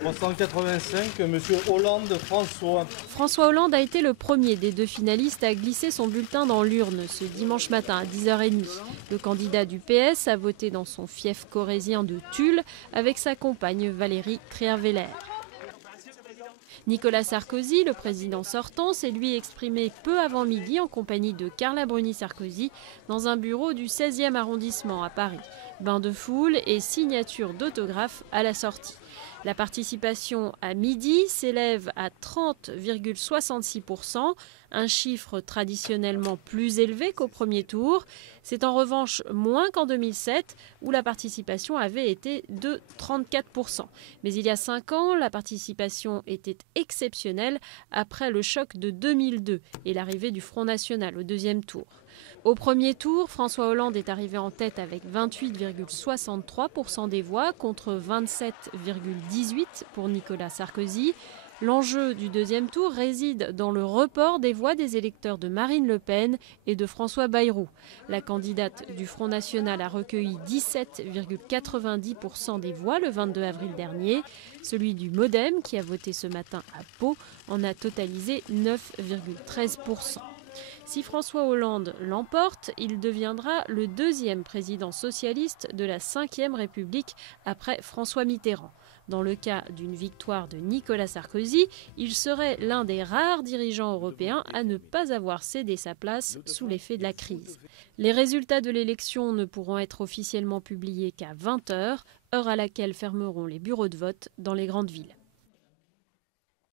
385, Monsieur Hollande François. François Hollande a été le premier des deux finalistes à glisser son bulletin dans l'urne ce dimanche matin à 10h30. Le candidat du PS a voté dans son fief corrézien de Tulle avec sa compagne Valérie Trierweiler. Nicolas Sarkozy, le président sortant, s'est lui exprimé peu avant midi en compagnie de Carla Bruni-Sarkozy dans un bureau du 16e arrondissement à Paris. Bain de foule et signature d'autographes à la sortie. La participation à midi s'élève à 30,66%, un chiffre traditionnellement plus élevé qu'au premier tour. C'est en revanche moins qu'en 2007 où la participation avait été de 34%. Mais il y a 5 ans, la participation était exceptionnelle après le choc de 2002 et l'arrivée du Front National au deuxième tour. Au premier tour, François Hollande est arrivé en tête avec 28,63% des voix contre 27,18% pour Nicolas Sarkozy. L'enjeu du deuxième tour réside dans le report des voix des électeurs de Marine Le Pen et de François Bayrou. La candidate du Front National a recueilli 17,90% des voix le 22 avril dernier. Celui du Modem, qui a voté ce matin à Pau, en a totalisé 9,13%. Si François Hollande l'emporte, il deviendra le deuxième président socialiste de la Ve République après François Mitterrand. Dans le cas d'une victoire de Nicolas Sarkozy, il serait l'un des rares dirigeants européens à ne pas avoir cédé sa place sous l'effet de la crise. Les résultats de l'élection ne pourront être officiellement publiés qu'à 20h, heure à laquelle fermeront les bureaux de vote dans les grandes villes.